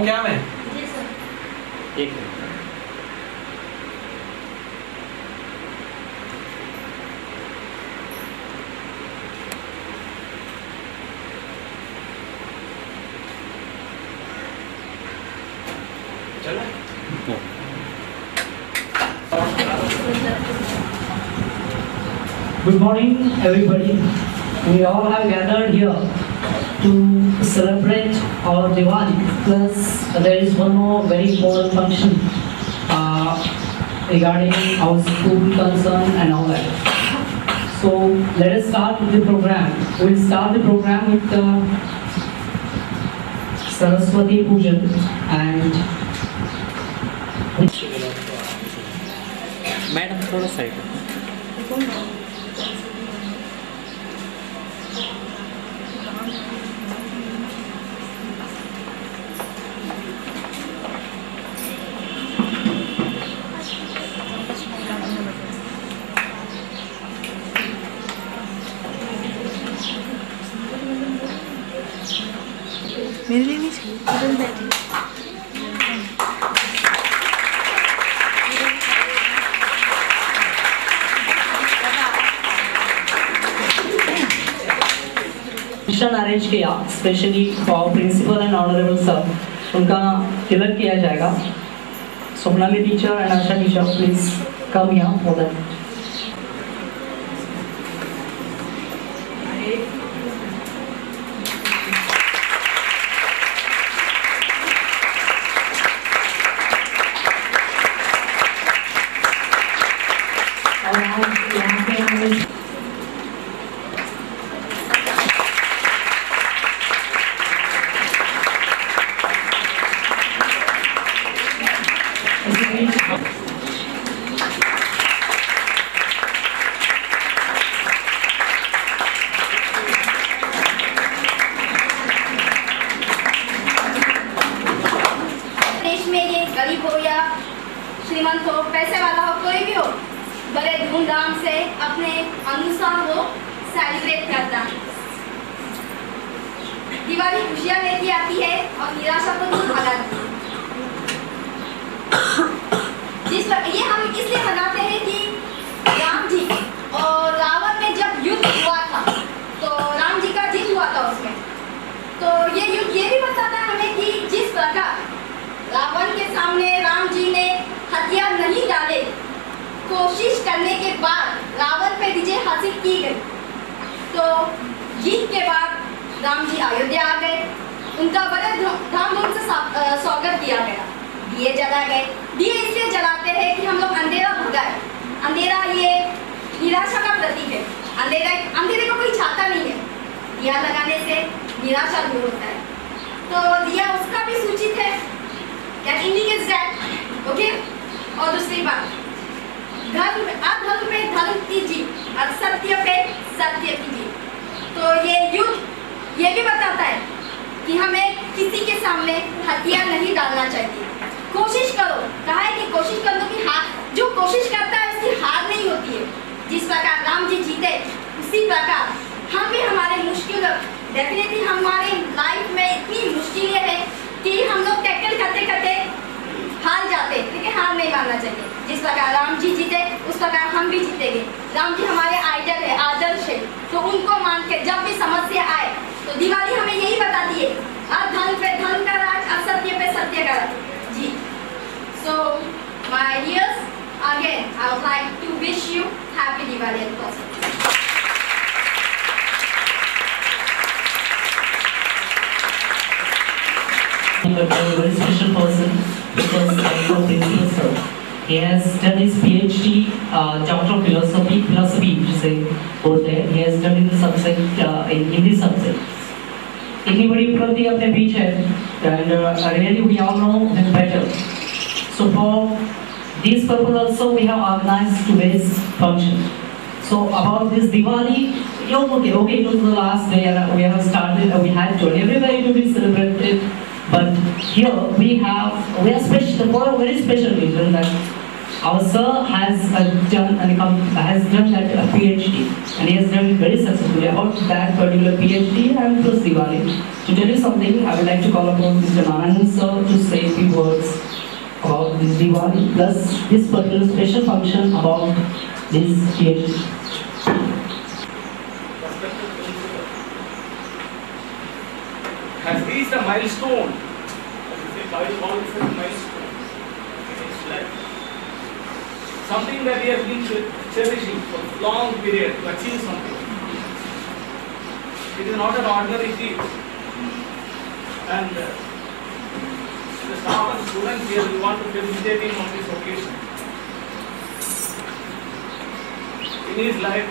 बताऊं क्या मैं? जी सर। एक Good morning, everybody. We all have gathered here to celebrate our Diwali. Plus, there is one more very important function regarding our school concern and all that. So, let us start with the program. We'll start the program with Saraswati Pujan and madam थोड़ा side मेरे लिए नहीं चाहिए। Function arrange किया specially for principal and honourable sir, उनका तिलक किया जाएगा। Swapnali teacher and Asha teacher please come here for that. श्रीमंत हो, पैसे वाला हो, कोई भी हो, बड़े धूमधाम से अपने अनुसार वो सेलिब्रेट करता है। दिवाली खुशियां लेके आती है और निराशा को दूर भगाती है। ये हम इसलिए मनाते हैं कि राम जी और रावण में जब युद्ध हुआ था तो राम जी का जीत हुआ था उसमें। तो ये युद्ध ये भी बताता है हमें कि जिस प्रकार रावण के सामने राम जी ने हथियार नहीं डाले, कोशिश करने के बाद रावण पे विजय हासिल की गई। तो जीत के बाद राम जी अयोध्या आ गए, उनका बड़े धामधूम से स्वागत किया गया। दिए जला गए। दिए इसलिए जलाते हैं कि हम लोग अंधेरा भगाए। अंधेरा ये निराशा का प्रतीक है। अंधेरे को कोई छाता नहीं है। दिया लगाने से निराशा दूर होता है। तो दिया उसका भी सूचित है that indicates that, okay? और दूसरी बात, अधर्म पे धर्म की जीत, असत्य पे सत्य की जीत। तो ये युद्ध ये भी बताता है कि हमें किसी के सामने हथियार नहीं डालना चाहिए। कोशिश करो, कहा है कि कोशिश करो कि हार, जो कोशिश करता है उसकी हार नहीं होती है। जिस प्रकार राम जी जीते, उसी प्रकार हम भी हमारे मुश्किल, डेफिनेटली हमारे लाइफ में इतनी मुश्किलें हैं कि हम लोग टैकल करते करते हार जाते, लेकिन हार नहीं मानना चाहिए। जिस प्रकार राम जी जीते उस प्रकार हम भी जीतेंगे। राम जी हमारे आइडल है, आदर्श है, तो उनको मान के जब भी समस्या आए तो दिवाली हमें यही बताती है, अधर्म पे धर्म का राज, असत्य पे सत्य का राज जी। So my dears, again I would like to wish you happy Diwali and prosperity. A very special person because our principal sir, he has done his PhD, Doctor of Philosophy, to say over there. He has done in the subject, in Hindi subject. इतनी बड़ी उपलब्धि अपने बीच है, and really we all know him better. So for this purpose also we have organized today's function. So about this Diwali, okay, it was the last day and we have started. We had told everybody to be celebrated. But here we are special for a very special reason that Our sir has done that PhD, and he has done it very successfully. About that particular PhD and plus Diwali. To tell you something, I would like to call upon Mr. Narayanan sir to say a few words about this Diwali plus this particular special function about this PhD. Has reached a milestone. Milestone in his life. Something that he has been cherishing for a long period to achieve something. It is not an ordinary feat. And the staff and students here, we want to felicitate him on this occasion. In his life,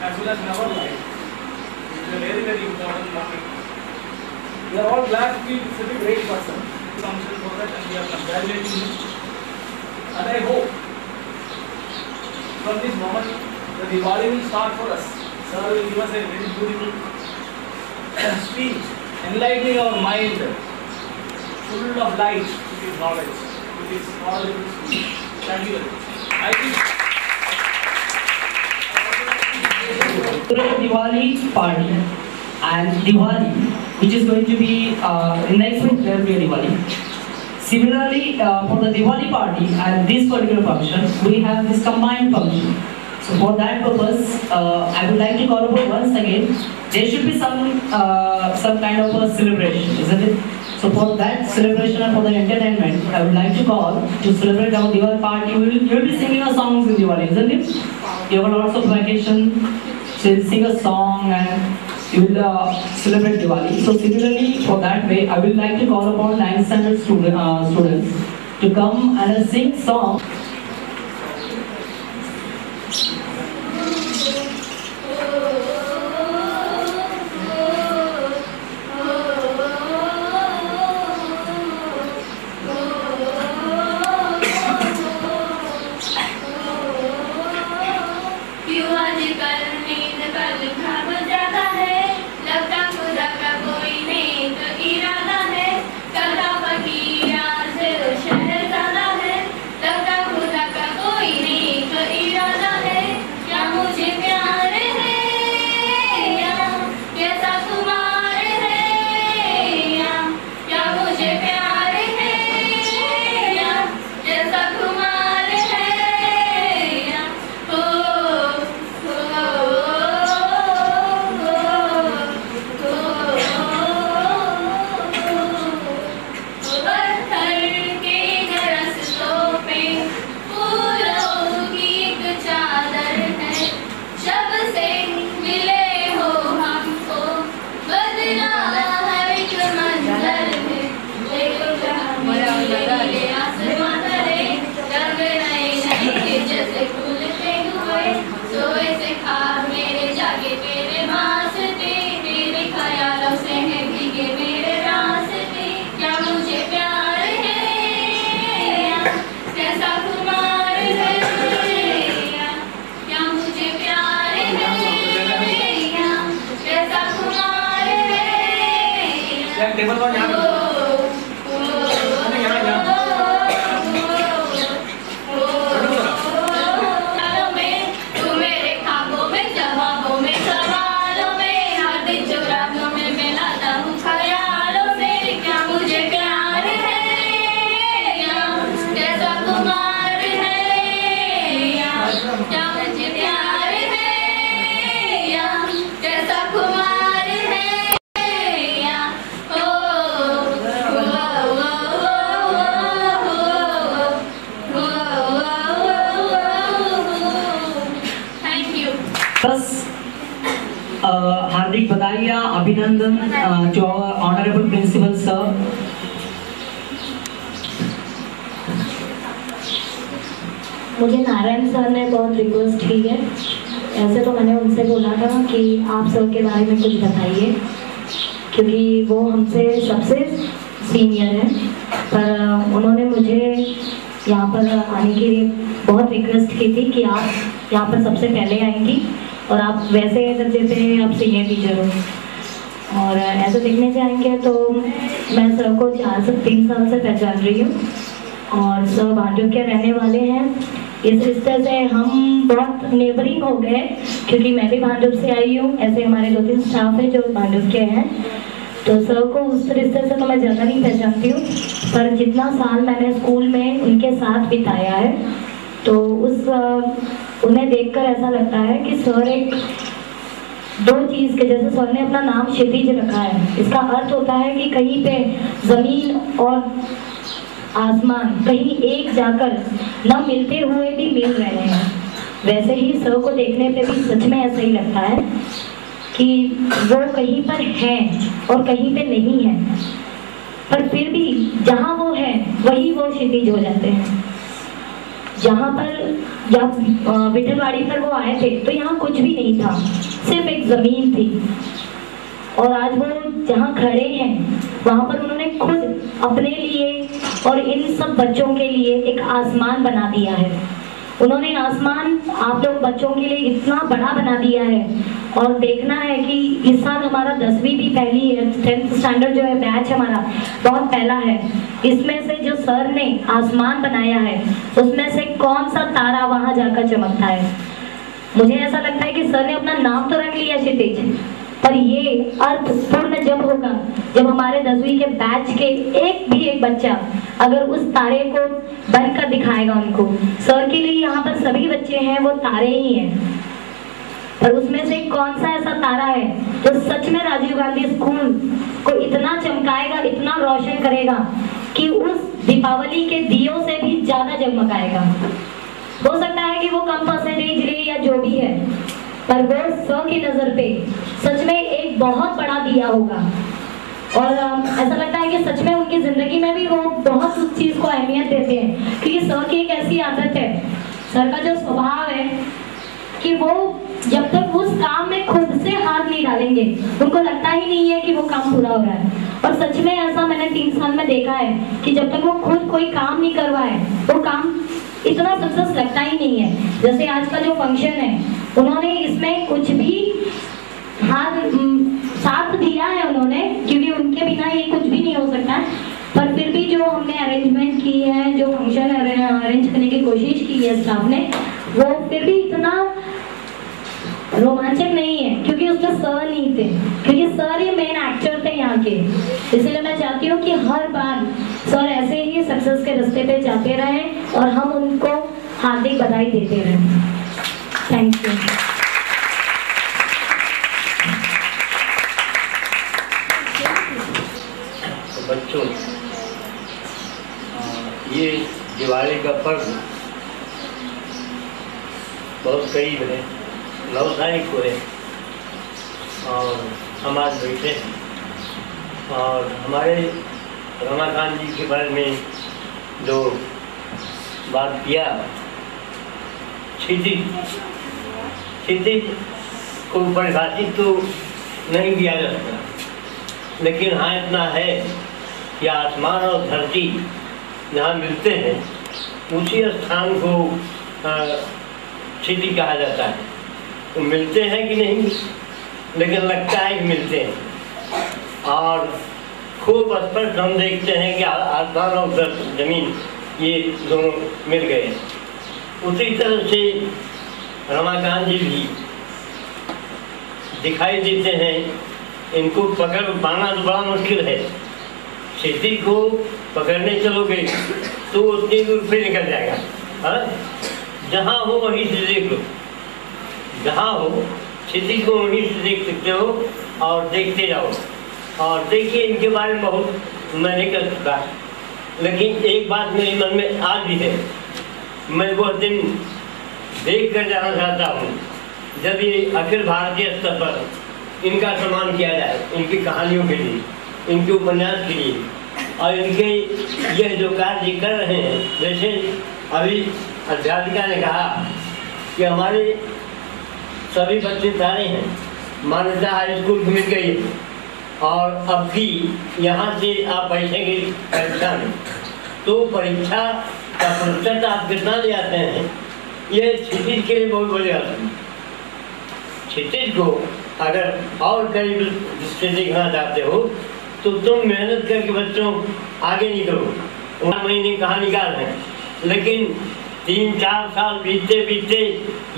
as well as in our life, it is a very, very important moment. We are all glad to be such a great person. Function for that, and we are congratulating him. And I hope from this moment the Diwali will start for us. Sir will give us a very beautiful speech, enlightening our mind, full of light with his knowledge, with his knowledgeable speech. Thank you very much. Diwali party and Diwali, which is going to be next week, there will be a Diwali. Similarly, for the Diwali party and this particular function, we have this combined function. So for that purpose, I would like to call upon once again, there should be some kind of a celebration, isn't it? So for that celebration and for the entertainment, I would like to call to celebrate our Diwali party. You will be singing our songs in Diwali, isn't it? You have lots of vacation, so you'll sing a song and you will celebrate Diwali. So similarly, for that way, I would like to call upon 9th standard students to come and sing song. हार्दिक बधाइयाँ अभिनंदन to our honorable principal sir. मुझे Narayan sir ने बहुत request की है, ऐसे तो मैंने उनसे बोला था कि आप सर के बारे में कुछ बताइए, क्योंकि वो हमसे सबसे सीनियर हैं, पर उन्होंने मुझे यहाँ पर आने के लिए बहुत रिक्वेस्ट की थी कि आप यहाँ पर सबसे पहले आएंगी और आप वैसे दर्जे पे आप सीनियर टीचर हो और ऐसे दिखने से आएंगे तो मैं सर को 3 साल से पहचान रही हूँ और सर भांडुप के रहने वाले हैं। इस रिश्ते से हम बहुत नेबरिंग हो गए क्योंकि मैं भी भांडुप से आई हूँ, ऐसे हमारे 2-3 स्टाफ हैं जो भांडुप के हैं। तो सर को उस रिश्ते से तो मैं ज़्यादा नहीं पहचानती हूँ, पर जितना साल मैंने स्कूल में उनके साथ बिताया है तो उन्हें देखकर ऐसा लगता है कि सर एक 2 चीज़ के, जैसे सर ने अपना नाम क्षितिज रखा है, इसका अर्थ होता है कि कहीं पे ज़मीन और आसमान कहीं एक जाकर न मिलते हुए भी मिल रहे हैं। वैसे ही सर को देखने पे भी सच में ऐसा ही लगता है कि वो कहीं पर हैं और कहीं पे नहीं है, पर फिर भी जहाँ वो है वही वो क्षितिज हो जाते हैं। जहाँ पर जब विठलवाड़ी पर वो आए थे तो यहाँ कुछ भी नहीं था, सिर्फ एक ज़मीन थी, और आज वो जहाँ खड़े हैं वहाँ पर उन्होंने खुद अपने लिए और इन सब बच्चों के लिए एक आसमान बना दिया है। उन्होंने आसमान आप लोग बच्चों के लिए इतना बड़ा बना दिया है, और देखना है कि इस साल हमारा 10वीं भी पहली है, 10th स्टैंडर्ड जो है बैच हमारा बहुत पहला है। इसमें से जो सर ने आसमान बनाया है उसमें से कौन सा तारा वहाँ जाकर चमकता है। मुझे ऐसा लगता है कि सर ने अपना नाम तो रख लिया क्षितिज, पर ये अर्थ पूर्ण जब होगा जब हमारे 10वीं के बैच के एक बच्चा अगर उस तारे को बनकर दिखाएगा उनको। सर के लिए यहाँ पर सभी बच्चे हैं वो तारे ही हैं, पर उसमें से कौन सा ऐसा तारा है जो सच में राजीव गांधी स्कूल को इतना चमकाएगा, इतना रोशन करेगा कि उस दीपावली के दियों से भी ज्यादा जगमगाएगा। हो सकता है कि वो कम परसेंटेज ले या जो भी है, पर वो सर की नजर पे सच में एक बहुत बड़ा दिया होगा। और ऐसा लगता है कि सच में उनकी जिंदगी में भी वो बहुत उस चीज को अहमियत देते हैं, क्योंकि सर की एक ऐसी आदत है, सर का जो स्वभाव है कि वो जब तक उस काम में खुद से हाथ नहीं डालेंगे उनको लगता ही नहीं है कि वो काम पूरा हो रहा है। और सच में ऐसा मैंने 3 साल में देखा है कि जब तक वो खुद कोई काम नहीं करवाए वो काम इतना सक्सेस लगता ही नहीं है। जैसे आज का जो फंक्शन है उन्होंने इसमें कुछ भी हाथ साथ दिया है उन्होंने, क्योंकि उनके बिना ये कुछ भी नहीं हो सकता है, पर फिर भी जो हमने अरेंजमेंट की है, जो फंक्शन अरेंज करने की कोशिश की है स्टाफ ने, वो फिर भी इतना रोमांचक नहीं है क्योंकि उसमें सर नहीं थे, क्योंकि सर ही मेन एक्टर थे यहाँ के। इसलिए मैं चाहती हूँ कि हर बार सर ऐसे ही सक्सेस के रास्ते पे जाते रहें और हम उनको हार्दिक बधाई देते रहें। Thank you. तो बच्चों, ये दिवाली का पर्व बहुत करीब है, 9 तारीख को है, और हम आज बैठे हैं और हमारे रमाकांत जी के बारे में जो बात किया, क्षितिज को परिभाषित तो नहीं किया जा सकता, लेकिन हाँ इतना है कि आसमान और धरती जहाँ मिलते हैं उसी स्थान को क्षितिज कहा जाता है। तो मिलते हैं कि नहीं, लेकिन लगता है कि मिलते हैं, और खूब स्पष्ट हम देखते हैं कि आसमान और जमीन ये दोनों मिल गए। उसी तरह से रमाकांत जी भी दिखाई देते हैं, इनको पकड़ पाना तो बड़ा मुश्किल है। क्षितिज को पकड़ने चलोगे तो उतनी दूर फिर निकल जाएगा। हाँ, जहाँ हो वहीं से देख लो, जहाँ हो क्षितिज को वहीं से देख सकते हो और देखते जाओ। और देखिए, इनके बारे में बहुत मैंने कर चुका, लेकिन एक बात मेरे मन में आज भी है, मैं वह दिन देख कर जाना चाहता हूँ जब ये अखिल भारतीय स्तर पर इनका सम्मान किया जाए, इनकी कहानियों के लिए, इनके उपन्यास के लिए, और इनके यह जो कार्य कर रहे हैं। जैसे अभी अध्यापिका ने कहा कि हमारे सभी बच्चे तारे हैं, मान्यता हाई स्कूल को मिल गई और अब भी यहाँ से आप बैठेंगे परीक्षा में, तो परीक्षा का प्रतिशत आप कितना ले आते हैं, ये क्षितिज के लिए बहुत बड़ी बात है। क्षितिज को अगर और करीब दृष्टि देखना चाहते हो तो तुम मेहनत करके बच्चों आगे निकलो, महीने कहानीकार हैं, लेकिन 3-4 साल बीतते बीतते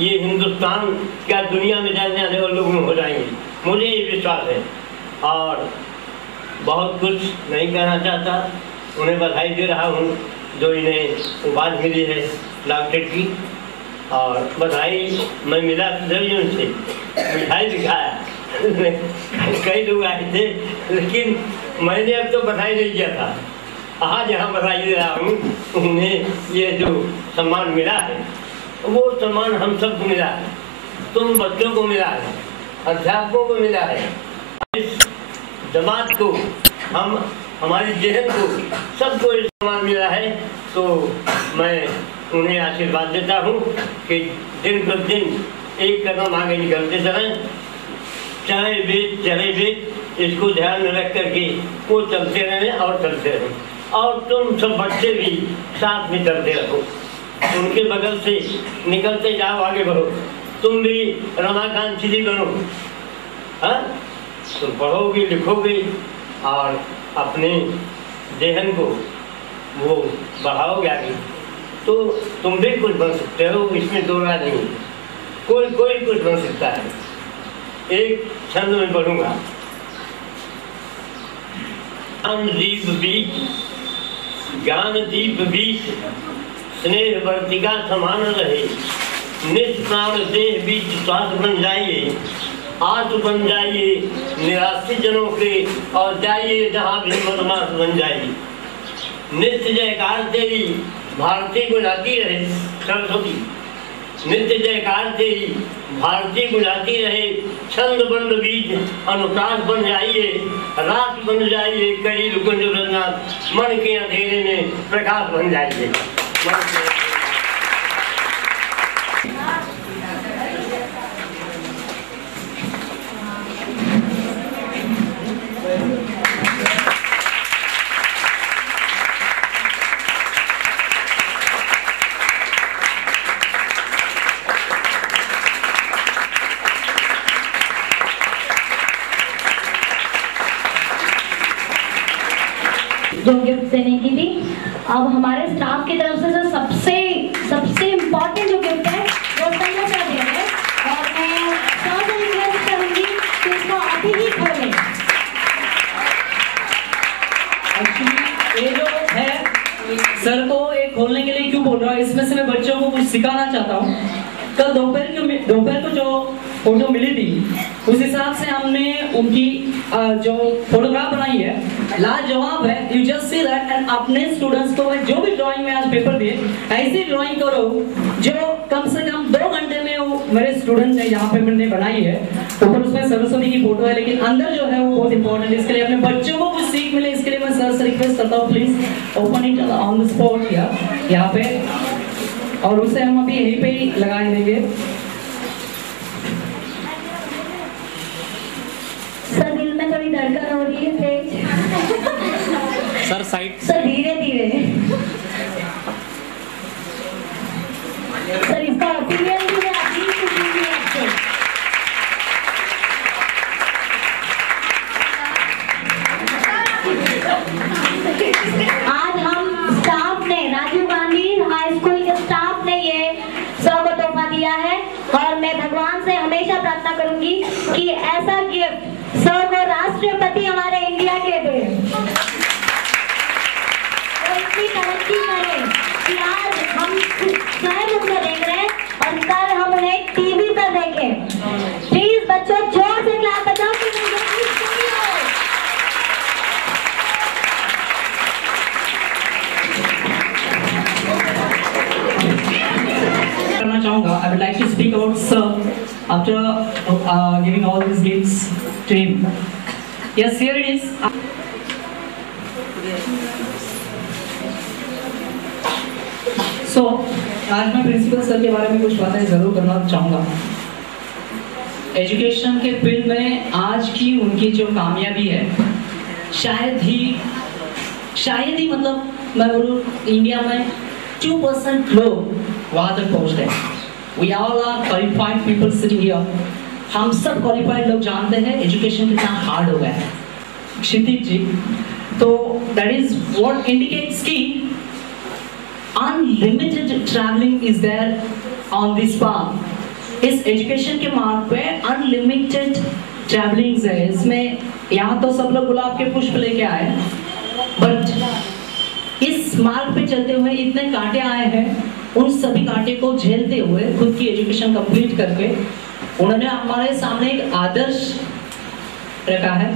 ये हिंदुस्तान क्या दुनिया में जाने आने वाले लोग हो जाएंगे, मुझे ये विश्वास है। और बहुत कुछ नहीं कहना चाहता, उन्हें बधाई दे रहा हूँ जो इन्हें उपाधि मिली है डॉक्टरेट की। और बधाई मैं मिला जरूर उनसे, मिठाई दिखाया कई लोग आए थे, लेकिन मैंने अब तो बधाई नहीं किया था। आज यहाँ बधाई दे रहा हूँ, उन्हें ये जो सम्मान मिला है वो सम्मान हम सबको मिला है, तुम बच्चों को मिला है, अध्यापकों को मिला है, इस जमात को, हमारी जहन को, सबको ये सम्मान मिला है। तो मैं उन्हें आशीर्वाद देता हूँ कि दिन प्रतिदिन एक कदम आगे निकलते चलें, चाहे वेद इसको ध्यान में रख करके वो चलते रहें और चलते रहें। और तुम सब बच्चे भी साथ में चलते रहो, उनके बगल से निकलते जाओ, आगे बढ़ो। तुम भी रमाकांत जी बनो, हाँ? तुम पढ़ोगे लिखोगे और अपने जहन को वो बढ़ाओगे आगे, तो तुम भी कुछ बन सकते हो, इसमें दो राय नहीं। कोई कुछ बन सकता है। एक छंद में पढ़ूंगा। ज्ञान दीप बीच स्नेह वर्तिका समान रहे, निष्प्राण देह बीच श्वास बन जाइए, आस बन जाइए निराश्रित जनों के, और जाइए जहाँ भी मदमाश बन जाइए। नित्य जयकार तेरी भारती गुजाती रहे सरस्वती, नित्य जयकार तेरी भारती गुजाती रहे, छंद बंद बीज अनुप्रास बन जाइए, रात बन जाइए कड़ी लुकुंज वृंदावन, मन के अंधेरे में प्रकाश बन जाइए। जो गिफ्ट देने की थी, अब हमारे स्टाफ की तरफ से जो सबसे इम्पोर्टेंट जो गिफ्ट है वो संजय सर दे रहे हैं, और मैं सर से रिक्वेस्ट करूंगी कि इसको आप ही खोलें। एक्चुअली ये जो है सर को एक खोलने के लिए क्यों बोल रहा हूँ, इसमें से मैं बच्चों को कुछ सिखाना चाहता हूँ। कल दोपहर को जो फोटो मिली थी उस हिसाब से हमने उनकी जो फोटोग्राफ बनाई है, लाजवाब है। You just see that, and अपने स्टूडेंट्स को जो भी ड्राइंग में आज पेपर दिए ऐसी ड्राइंग करो जो कम से कम 2 घंटे में वो मेरे स्टूडेंट ने यहाँ पे मैंने बनाई है। ऊपर उसमें सरस्वती की फोटो है, लेकिन अंदर जो है वो बहुत इंपॉर्टेंट है। इसके लिए अपने बच्चों को कुछ सीख मिले, इसके लिए मैं सर से रिक्वेस्ट करता हूँ, please open it on the spot यहाँ पे, और उसे हम अभी यहीं पे ही लगा देंगे। सर दिल में थोड़ी धड़कन हो रही है तेज। सर साइड, सर धीरे धीरे। सर इसका ओपिनियन भी मैं आपकी पूछूंगी आपसे। आज हम स्टाफ ने, राजीव गांधी हाई स्कूल के स्टाफ ने ये सर को तोहफा दिया है, और मैं भगवान से हमेशा प्रार्थना करूंगी कि ऐसा गिफ्ट सर को राष्ट्रपति हमारे इंडिया के दे, वो इतनी तरक्की करें कि आज हम स्वयं उनको देख रहे हैं और कल हम उन्हें टीवी पर देखें। प्लीज बच्चों जोर से क्लास बजाओ कि करना चाहूँगा। I would like to speak about sir after giving all these gifts to him. Yes, here it is. So, आज मैं प्रिंसिपल सर के बारे में कुछ बातें जरूर करना चाहूँगा। एजुकेशन के फील्ड में आज की उनकी जो कामयाबी है, शायद ही मतलब मैं बोलूँ इंडिया में 2% लोग वहाँ तक पहुँचते हैं। We all are qualified people sitting here. हम सब क्वालिफाइड लोग जानते हैं एजुकेशन कितना हार्ड हो गया है। क्षितिज जी, तो दैट इज व्हाट इंडिकेट्स कि unlimited travelling is there on this path. इस एजुकेशन के मार्ग पे अनलिमिटेड ट्रैवलिंग्स है। इसमें यहाँ तो सब लोग गुलाब के पुष्प लेके आए, बट इस मार्ग पे चलते हुए इतने कांटे आए हैं, उन सभी कांटे को झेलते हुए खुद की एजुकेशन कंप्लीट करके उन्होंने हमारे सामने एक आदर्श रखा है।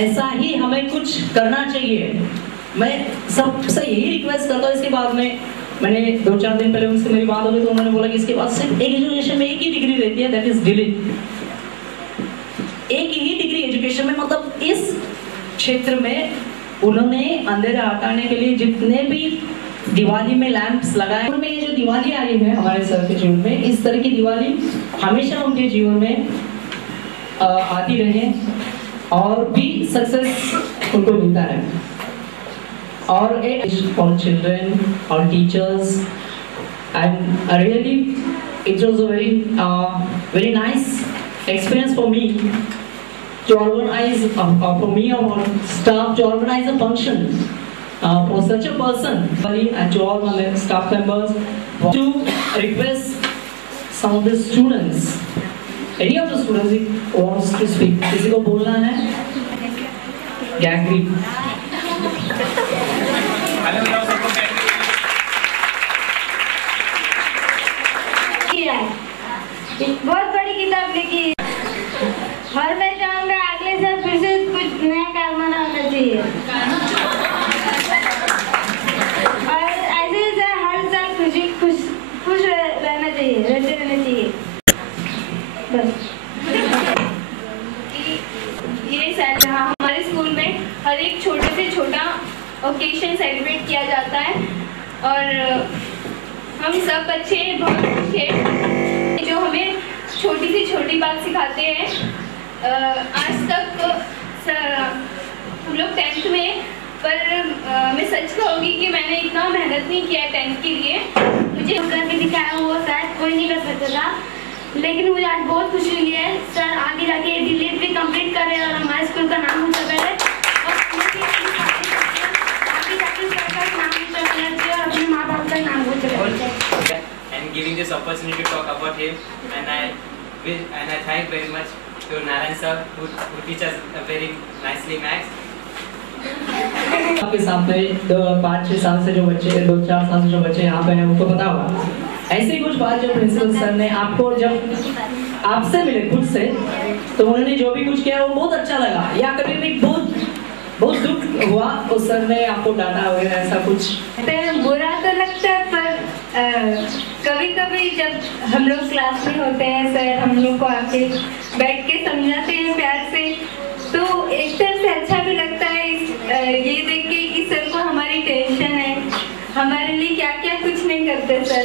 ऐसा ही हमें कुछ करना चाहिए। मैं सबसे यही रिक्वेस्ट करता हूँ। इसके बाद में मैंने 2-4 दिन पहले उनसे मेरी बात हो गई तो उन्होंने बोला कि इसके बाद सिर्फ एक एजुकेशन में एक ही डिग्री रहती है, दैट इज डिलीट। एक ही डिग्री एजुकेशन में, मतलब इस क्षेत्र में उन्होंने अंधेरा हटाने के लिए जितने भी दिवाली में लैंप्स लगाए, उनमें ये जो दिवाली आई है हमारे सर के जीवन में, इस तरह की दिवाली हमेशा उनके जीवन में आती रहे और भी सक्सेस उनको मिलता रहे। और फॉर चिल्ड्रन और teachers and really it was a very nice experience for me to organize for me or staff to organize a function for such a person, and to all my staff members to request some of the students, any of the students who wants to speak, किसी को बोलना है? Gagri. बहुत बड़ी किताब लिखी और मैं चाहूँगा अगले साल फिर से कुछ नया कारनामा होना चाहिए और ऐसे ही हर साल खुश रहना चाहिए, रहते रहना चाहिए बस। ये सर हमारे स्कूल में हर एक छोटे से छोटा ओकेशन सेलिब्रेट किया जाता है और हम सब बच्चे बहुत खुश हैं जो हमें छोटी से छोटी बात सिखाते हैं। आज तक हम लोग 10th में, पर मैं सच कहूँगी कि मैंने इतना मेहनत नहीं किया 10th के लिए। मुझे करके दिखाया वो शायद कोई नहीं कर सकता था, लेकिन मुझे आज बहुत खुशी हुई है। सर आगे जाके डिलीट भी कंप्लीट कर रहे हैं और हमारे स्कूल का नाम ऊँचा करे और आगे जाके सर का नाम ऊँचा करना चाहिए और अपने माँ बाप का नाम ऊँचा करना चाहिए। And giving this opportunity to talk about him, and I thank very much to Narayan sir who teach us very nicely maths. आपके सामने 5-6 साल से जो बच्चे 2-4 साल से जो बच्चे यहाँ पे हैं उनको पता होगा ऐसी कुछ बात जो प्रिंसिपल सर ने आपको जब आपसे मिले खुद से तो उन्होंने जो भी कुछ किया वो बहुत अच्छा लगा, या कभी भी बहुत दुख हुआ तो सर ने आपको डांटा वगैरह ऐसा कुछ? बुरा तो लगता है, पर कभी कभी जब हम लोग क्लास में होते हैं सर हम लोग को आके बैठ के समझाते हैं प्यार से, तो एक तरह से अच्छा भी लगता है ये देख के कि सर को हमारी टेंशन है, हमारे लिए क्या क्या कुछ नहीं करते सर।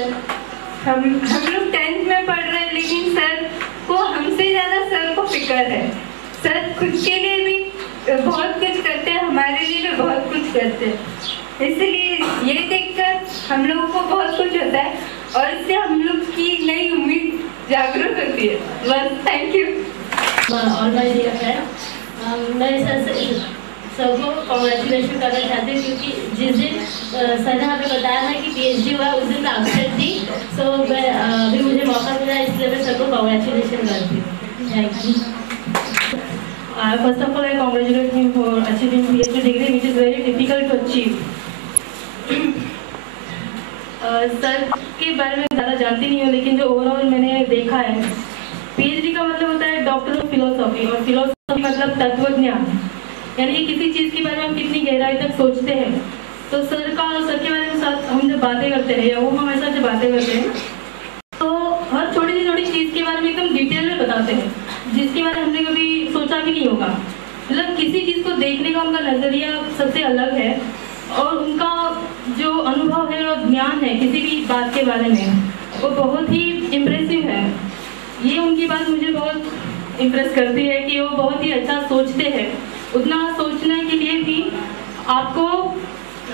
हम लोग 10th में पढ़ रहे हैं लेकिन सर को हमसे ज़्यादा सर को फिक्र है। सर खुद के लिए भी बहुत कुछ करते हैं, हमारे लिए भी बहुत कुछ करते हैं, इसलिए ये देखकर हम लोगों को बहुत कुछ होता है और इससे हम लोग की नई उम्मीद जागरूक होती है। बस थैंक यू। और मैं डियर फ्रेंड, मैं सबको कॉन्ग्रेचुलेशन करना चाहती हूँ क्योंकि जिस दिन सर ने हमें बताया था कि PhD हुआ उस दिन अवसर थी, सो अभी मुझे मौका मिला इसलिए मैं सबको कॉन्ग्रेचुलेशन करती हूँ। Thank you. First of all, I congratulate him for achieving PhD degree, which is very difficult to achieve. Sir के बारे में ज़्यादा जानती नहीं हूँ, लेकिन जो ओवरऑल मैंने देखा है, PhD का मतलब होता है डॉक्टर ऑफ फिलोसॉफी, और फिलोसॉफी मतलब तत्वज्ञान, यानी कि किसी चीज़ के बारे में हम कितनी गहराई तक सोचते हैं। तो सर के बारे में साथ हम जब बातें करते हैं या वो हमारे साथ जब बातें करते हैं तो हर छोटी से छोटी चीज़ के बारे में एकदम डिटेल में बताते हैं, जिसके बारे में हमने कभी सोचा भी नहीं होगा। मतलब किसी चीज़ को देखने का उनका नज़रिया सबसे अलग है और उनका जो अनुभव है और ज्ञान है किसी भी बात के बारे में वो बहुत ही इम्प्रेसिव है। ये उनकी बात मुझे बहुत इम्प्रेस करती है कि वो बहुत ही अच्छा सोचते हैं। उतना सोचने के लिए भी आपको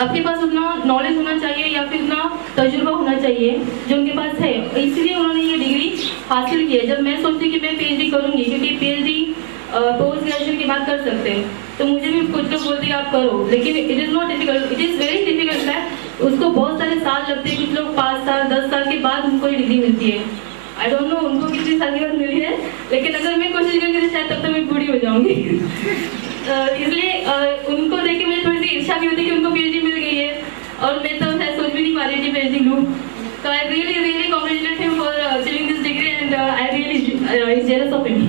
आपके पास उतना नॉलेज होना चाहिए या फिर उतना तजुर्बा होना चाहिए जो उनके पास है, इसलिए उन्होंने ये डिग्री हासिल की है। जब मैं सोचती कि मैं PhD करूँगी, क्योंकि PhD पोस्ट ग्रेजुएशन के बाद कर सकते हैं, तो मुझे भी कुछ लोग बोलते हैं आप करो, लेकिन it is not difficult, it is very difficult है। उसको बहुत सारे साल लगते हैं, कुछ लोग 5 साल 10 साल के बाद उनको ये डिग्री मिलती है। आई डोंट नो उनको कितनी साल के बाद मिली है, लेकिन अगर मैं कोशिश करूँगी तो शायद तब तक मैं बूढ़ी हो जाऊँगी। इसलिए उनको देख के मुझे थोड़ी सी ईर्ष्या भी होती है कि उनको PhD मिल गई है और मैं तो शायद सोच भी नहीं पा रही थी PhD लूँ। तो I really congratulate him for achieving this degree and I really jealous of him.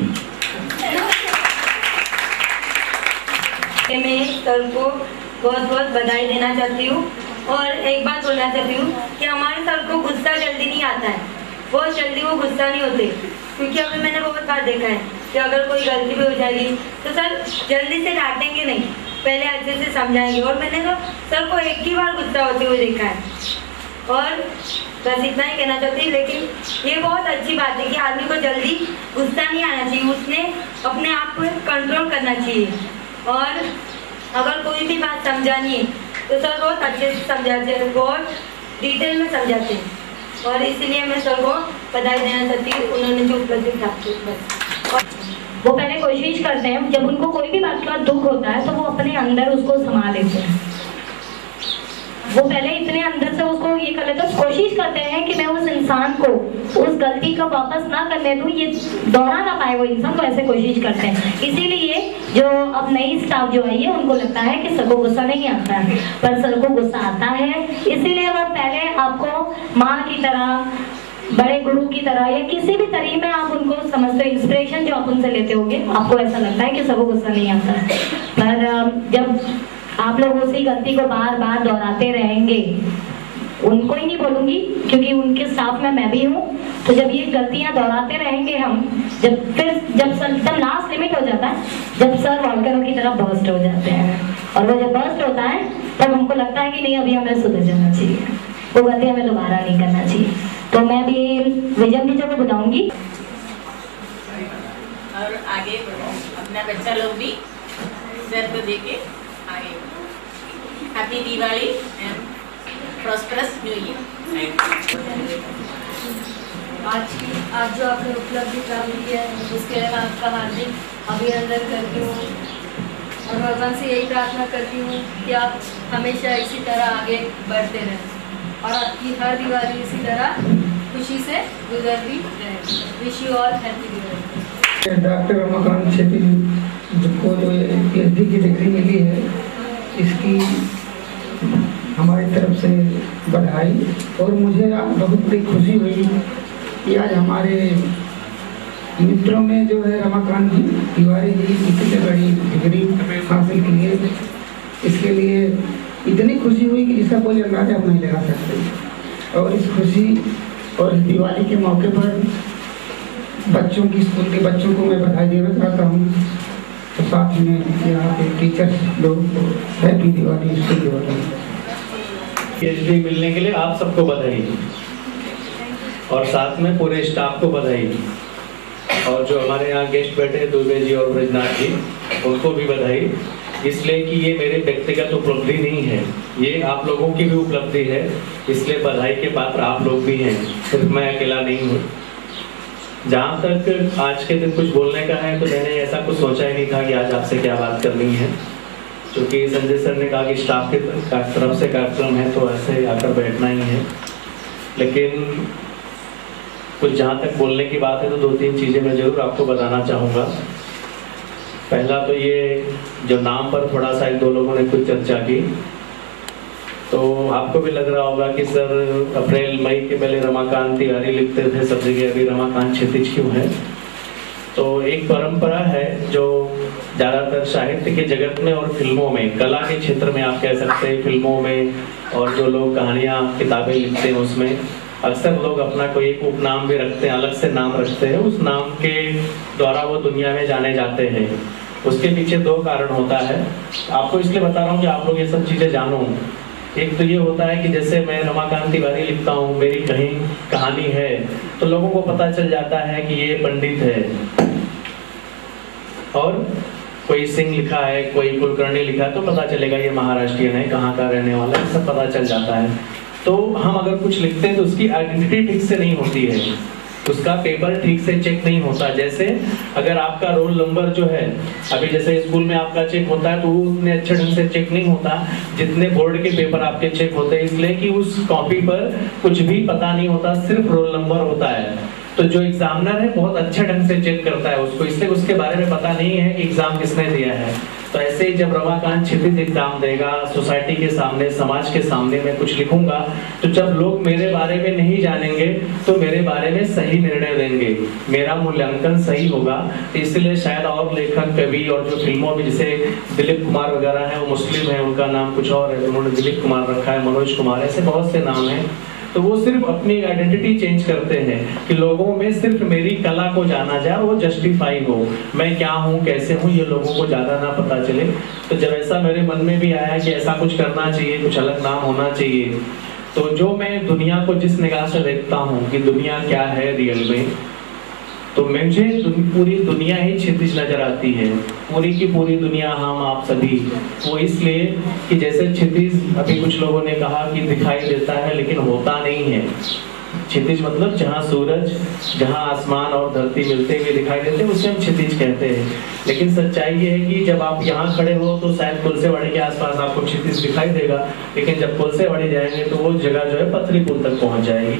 मैं सर को बहुत बहुत बधाई देना चाहती हूँ और एक बात बोलना चाहती हूँ कि हमारे सर को गुस्सा जल्दी नहीं आता है, बहुत जल्दी वो गुस्सा नहीं होते, क्योंकि अभी मैंने बहुत बार देखा है कि अगर कोई गलती भी हो जाएगी तो सर जल्दी से डांटेंगे नहीं, पहले अच्छे से समझाएंगे। और मैंने तो सर को एक ही बार गुस्सा होते हुए देखा है और बस इतना ही कहना चाहती हूँ। लेकिन ये बहुत अच्छी बात है कि आदमी को जल्दी गुस्सा नहीं आना चाहिए, उसने अपने आप को कंट्रोल करना चाहिए और अगर कोई भी बात समझानी है तो सर बहुत अच्छे से समझाते हैं, बहुत डिटेल में समझाते हैं और इसीलिए मैं सर को बधाई देना चाहती हूँ, उन्होंने जो उपलब्धि प्राप्त की। बस वो पहले कोशिश करते हैं, जब उनको कोई भी बात का दुख होता है तो वो अपने अंदर उसको संभाल लेते हैं। वो पहले इतने अंदर से उसको ये कर लेते हैं, कोशिश करते हैं कि मैं उस इंसान को उस गलती का वापस ना करने दूं, ये दोहरा ना पाए वो इंसान, तो ऐसे कोशिश करते हैं। इसीलिए जो अब नई स्टाफ जो आई है उनको लगता है कि सर को गुस्सा नहीं आता है, पर सर को गुस्सा आता है। इसीलिए वो पहले आपको माँ की तरह, बड़े गुरु की तरह या किसी भी तरीके में आप उनको समझते हो, इंस्पिरेशन जो आप उनसे लेते होंगे, आपको ऐसा लगता है कि सर को गुस्सा नहीं आता है। पर जब आप लोग उसी गलती को बार बार दोहराते रहेंगे, उनको ही नहीं बोलूंगी क्योंकि उनके साथ में मैं भी हूँ, तो जब ये गलतियां दोहराते रहेंगे हम, जब सर एकदम लास्ट लिमिट हो जाता है, जब सर वॉल्केनो की तरह बर्स्ट हो जाते हैं और वो जब बर्स्ट होता है तब हमको लगता है कि नहीं अभी हमें सुधर जाना चाहिए, वो गलती हमें दोबारा नहीं करना चाहिए। तो मैं भी विजन टीचर को बताऊंगी और आगे अपना बच्चा लोग भी सर को देके आगे happy Diwali and prosperous new year. आज जो आपने उपलब्धि प्राप्त की है उसके लिए मैं आपका हार्दिक अभिनंदन करती हूँ और भगवान से यही प्रार्थना करती हूँ कि आप हमेशा इसी तरह आगे बढ़ते रहें और आपकी हर दिवाली इसी तरह खुशी से गुजरती रहे। Wish you all happy Diwali. Doctor Ramakant Chhetri को जो PhD की डिग्री मिली है, इसकी हमारी तरफ से बधाई। और मुझे बहुत बड़ी खुशी हुई कि आज हमारे मित्रों में जो है रमाकांत जी तिवारी जी इतनी बड़ी डिग्री हासिल की है, इसके लिए इतनी खुशी हुई कि जिसका कोई अंदाजा हम नहीं लगा सकते। और इस खुशी और इस दिवाली के मौके पर बच्चों की, स्कूल के बच्चों को मैं बधाई देना चाहता हूँ, तो साथ में यहाँ के टीचर्स लोग को happy Diwali, school Diwali. PhD मिलने के लिए आप सबको बधाई और साथ में पूरे स्टाफ को बधाई और जो हमारे यहाँ गेस्ट बैठे हैं दुबे जी और ब्रजनाथ जी, उनको भी बधाई, इसलिए कि ये मेरे व्यक्तिगत उपलब्धि नहीं है, ये आप लोगों की भी उपलब्धि है, इसलिए बधाई के पात्र आप लोग भी हैं, सिर्फ मैं अकेला नहीं हूँ। जहाँ तक आज के दिन कुछ बोलने का है तो मैंने ऐसा कुछ सोचा ही नहीं था कि आज आपसे क्या बात करनी है, क्योंकि संजय सर ने कहा कि स्टाफ की तरफ से कार्यक्रम है तो ऐसे आकर बैठना ही है। लेकिन कुछ जहाँ तक बोलने की बात है तो 2-3 चीज़ें मैं ज़रूर आपको बताना चाहूँगा। पहला तो ये जो नाम पर थोड़ा सा 1-2 लोगों ने कुछ चर्चा की, तो आपको भी लग रहा होगा कि सर अप्रैल मई के पहले रमाकांत तिवारी लिखते थे सब जगह, अभी रमाकांत क्षितिज क्यों है। तो एक परंपरा है जो ज़्यादातर साहित्य के जगत में और फिल्मों में, कला के क्षेत्र में आप कह सकते हैं, फिल्मों में और जो लोग कहानियाँ किताबें लिखते हैं उसमें अक्सर लोग अपना कोई एक उपनाम भी रखते हैं, अलग से नाम रखते हैं, उस नाम के द्वारा वो दुनिया में जाने जाते हैं। उसके पीछे 2 कारण होता है, आपको इसलिए बता रहा हूँ कि आप लोग ये सब चीज़ें जानो। एक तो ये होता है कि जैसे मैं रमाकांत तिवारी लिखता हूँ, मेरी कहीं कहानी है तो लोगों को पता चल जाता है कि ये पंडित है, और कोई सिंह लिखा है, कोई कुलकर्णी लिखा है तो पता चलेगा ये महाराष्ट्रियन है, कहाँ का रहने वाला है, सब पता चल जाता है। तो हम अगर कुछ लिखते हैं तो उसकी आइडेंटिटी ठीक से नहीं होती है, उसका पेपर ठीक से चेक नहीं होता। जैसे अगर आपका रोल नंबर जो है, अभी जैसे स्कूल में आपका चेक होता है तो वो उतने अच्छे ढंग से चेक नहीं होता जितने बोर्ड के पेपर आपके चेक होते हैं, इसलिए कि उस कॉपी पर कुछ भी पता नहीं होता, सिर्फ रोल नंबर होता है। तो जो एग्जामिनर है बहुत अच्छे ढंग से चेक करता है उसको, इसलिए उसके बारे में पता नहीं है कि एग्जाम किसने दिया है। तो ऐसे ही जब रमाकांत क्षितिज एग्जाम देगा, सोसाइटी के सामने, समाज के सामने मैं कुछ लिखूंगा, तो जब लोग मेरे बारे में नहीं जानेंगे तो मेरे बारे में सही निर्णय देंगे, मेरा मूल्यांकन सही होगा। इसलिए शायद और लेखक, कवि और जो फिल्मों में जैसे दिलीप कुमार वगैरह है, वो मुस्लिम है, उनका नाम कुछ और है, उन्होंने दिलीप कुमार रखा है, मनोज कुमार, ऐसे बहुत से नाम हैं। तो वो सिर्फ अपनी आइडेंटिटी चेंज करते हैं कि लोगों में सिर्फ मेरी कला को जाना जाए, वो जस्टिफाई हो, मैं क्या हूँ, कैसे हूँ, ये लोगों को ज्यादा ना पता चले। तो जब ऐसा मेरे मन में भी आया कि ऐसा कुछ करना चाहिए, कुछ अलग नाम होना चाहिए, तो जो मैं दुनिया को जिस निगाह से देखता हूँ कि दुनिया क्या है रियल में, तो मुझे पूरी दुनिया ही क्षितिज नजर आती है, पूरी की पूरी दुनिया, हम आप सभी। वो इसलिए कि जैसे क्षितिज, अभी कुछ लोगों ने कहा कि दिखाई देता है लेकिन होता नहीं है। क्षितिज मतलब जहाँ सूरज, जहाँ आसमान और धरती मिलते हुए दिखाई देते हैं, उसे हम क्षितिज कहते हैं। लेकिन सच्चाई ये है कि जब आप यहाँ खड़े हो तो शायद कुलसेवाड़ी के आसपास आपको क्षितिज दिखाई देगा, लेकिन जब कुलसेवाड़ी जाएंगे तो वो जगह जो है पथरी पुल तक पहुँच जाएगी,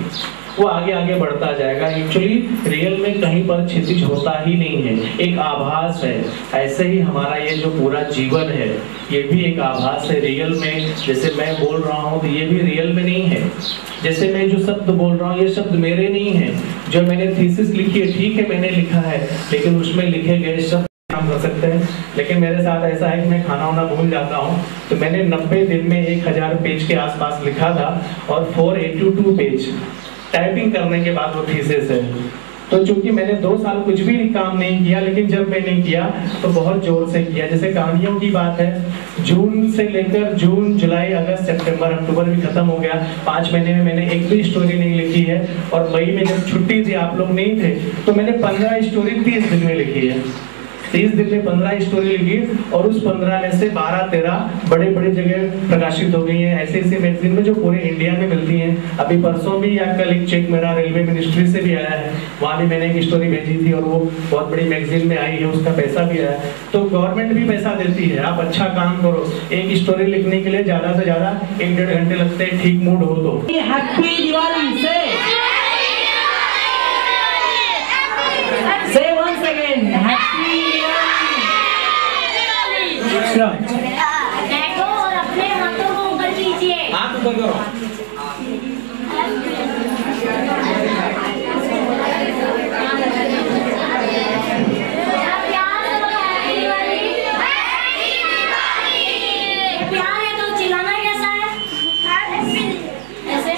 वो आगे आगे बढ़ता जाएगा। एक्चुअली रियल में कहीं पर क्षितिज होता ही नहीं है, एक आभास है। ऐसे ही हमारा ये जो पूरा जीवन है, ये भी एक आभास है। रियल में जैसे मैं बोल रहा हूँ तो ये भी रियल में नहीं है। जैसे मैं जो शब्द बोल रहा हूँ, ये शब्द मेरे नहीं है। जो मैंने थीसिस लिखी है, ठीक है मैंने लिखा है, लेकिन उसमें लिखे गए शब्द काम कर सकते हैं। लेकिन मेरे साथ ऐसा है कि मैं खाना वाना भूल जाता हूँ, तो मैंने 90 दिन में 1000 पेज के आसपास लिखा था, और 482 पेज टाइपिंग करने के बाद वो थीसिस है। तो चूंकि मैंने 2 साल कुछ भी काम नहीं किया, लेकिन जब मैंने किया तो बहुत जोर से किया। जैसे कहानियों की बात है, जून से लेकर जून, जुलाई, अगस्त, सितंबर, अक्टूबर भी खत्म हो गया, 5 महीने में मैंने एक भी स्टोरी नहीं लिखी है। और मई में जब छुट्टी थी, आप लोग नहीं थे, तो मैंने 15 स्टोरी 30 दिन में लिखी है। 30 दिन में 15 स्टोरी लिखी, और उस 15 में से 12-13 बड़े बड़े जगह प्रकाशित हो गई हैं, ऐसे ऐसे मैगजीन में जो पूरे इंडिया में मिलती हैं। अभी परसों भी या कल एक चेक मेरा रेलवे मिनिस्ट्री से भी आया है, वहाँ भी मैंने एक स्टोरी भेजी थी और वो बहुत बड़ी मैगजीन में आई है, उसका पैसा भी आया है। तो गवर्नमेंट भी पैसा देती है, आप अच्छा काम करो। एक स्टोरी लिखने के लिए ज्यादा से ज्यादा 1-1.5 घंटे लगते हैं, ठीक मूड हो तो। हैप्पी दिवाली से say once again happy बैठो और अपने हाथों को ऊपर कीजिए। हाथ ऊपर करो। प्यार है तो चिल्लाना कैसा है? ऐसे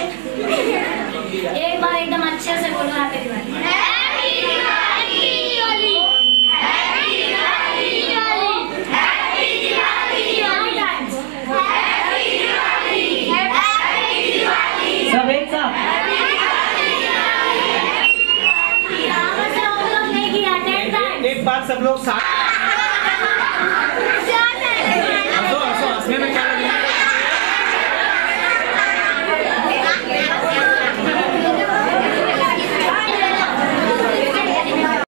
एक बार एकदम अच्छे से बोलो हैप्पी दिवाली। सब एक साथ एक बात सब लोग साथ